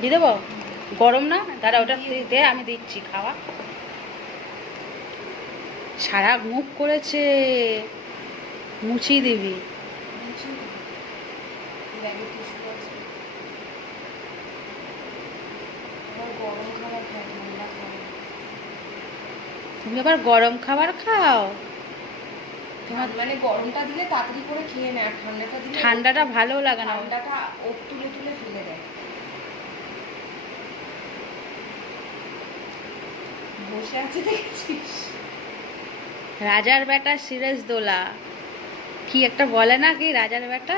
দিয়ে দেবো? গরম না? দাঁড়া ওটা দে আমি দিচ্ছি খাওয়া। সারা মুখ করেছে। মুছিয়ে দিবি। তুমি আবার গরম খাবার খাও? তোমার মানে গরমটা দিলে তাড়াতাড়ি করে খেয়ে নেয় ঠান্ডাটা দিলে ঠান্ডাটা ভালো লাগে না। ঠান্ডাটা ওক তুলে তুলে ফেলে দেয় বসে আছে দেখেছিস? রাজার বেটা সিরাজ দোলা। কি একটা বলে না কি রাজার বেটা?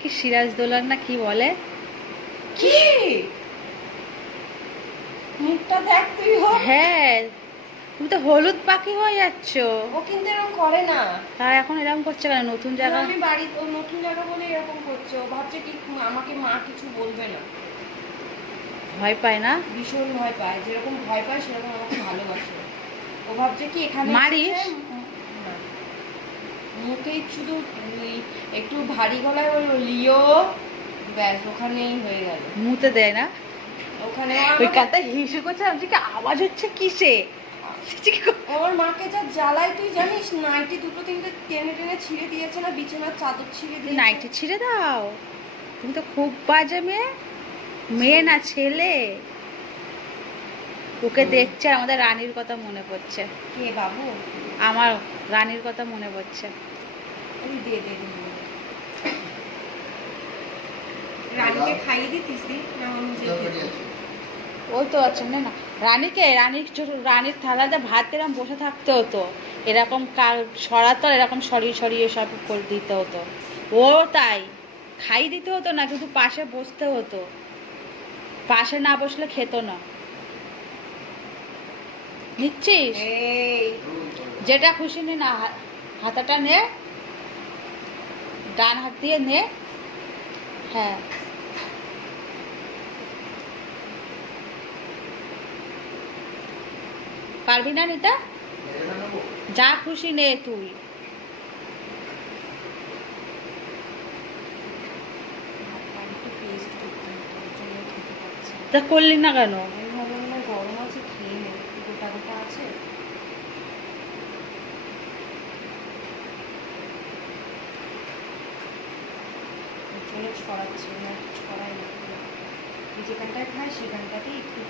কি সিরাজ দোলার না কি বলে? কি? মুখটা দেখ তুই হ্যাঁ তুমি তো হলুদ পাখি হয়ে যাচ্ছ। ও কিন্তু এরকম করে না। এখন এরকম করছে কেন? নতুন জায়গা? আমি বাড়ি নতুন জায়গা বলে এরকম করছে। ভাবছে কি আমাকে মা কিছু বলবে না। ভয় পায় না? ভীষণ ভয় পায়। যেরকম ভয় পায় সেরকম আমাকে ভালোবাসে। ও ভাবছে কি এখানে মারিস? না। মুখেই শুধু একটু ভারী গলায় বলল লিও। ব্যাস ওখানেই হয়ে গেল। মুতে দেয় না? ওখানে ওই কাতা হিসু করছে আমি কি আওয়াজ হচ্ছে কিসে? আমার মাকে যা জ্বালায় তুই জানিস নাইটি দুটো তিনটে টেনে টেনে ছিঁড়ে দিয়েছে না বিছানার চাদর ছিঁড়ে দিয়েছে। নাইটি ছিঁড়ে দাও। তুমি তো খুব বাজে মেয়ে। মেয়ে না ছেলে? ওকে দেখছে আর আমাদের রানীর কথা মনে পড়ছে। কে বাবু? আমার রানীর কথা মনে পড়ছে। ওই দে দে দে, দে। রানীকে খাইয়ে দিতিস না? ও ওই তো আছে নে না। রানীকে রানীর ছোট রানীর থালাতে ভাত এরকম বসে থাকতে হতো। এরকম কা- সরাতো এরকম সরিয়ে সরিয়ে সব করে দিতে হতো। ও তাই খাই দিতে হতো না কিন্তু পাশে বসতে হতো। পাশে না বসলে খেত না। নিচ্ছিস? এই। যেটা খুশি নে না হাতাটা নে ডান হাত দিয়ে নে। হ্যাঁ। পারবি না নিতা? যা খুশি নে তুই একটু পেস্ট করতে হতো, ওর জন্য খেতে পারছি না। তা করলি না কেন? গরম আছে খেয়ে নে। গোটা গোটা আছে। ওর জন্য ছড়াচ্ছি না ছড়াই না। যেখানটায় খাই সেখানটাতেই একটু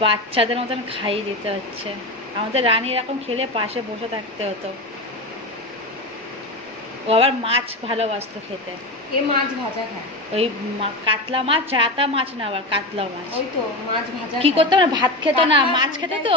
বাচ্চাদের মতন খাইয়ে দিতে হচ্ছে। আমাদের রানী এরকম খেলে পাশে বসে থাকতে হতো। ও আবার মাছ ভালোবাসতো খেতে। এ মাছ ভাজা খায়। ওই কাতলা মাছ চাতা মাছ না আবার কাতলা মাছ। ওই তো মাছ ভাজা কি করতো? না ভাত খেত না মাছ খেতে তো?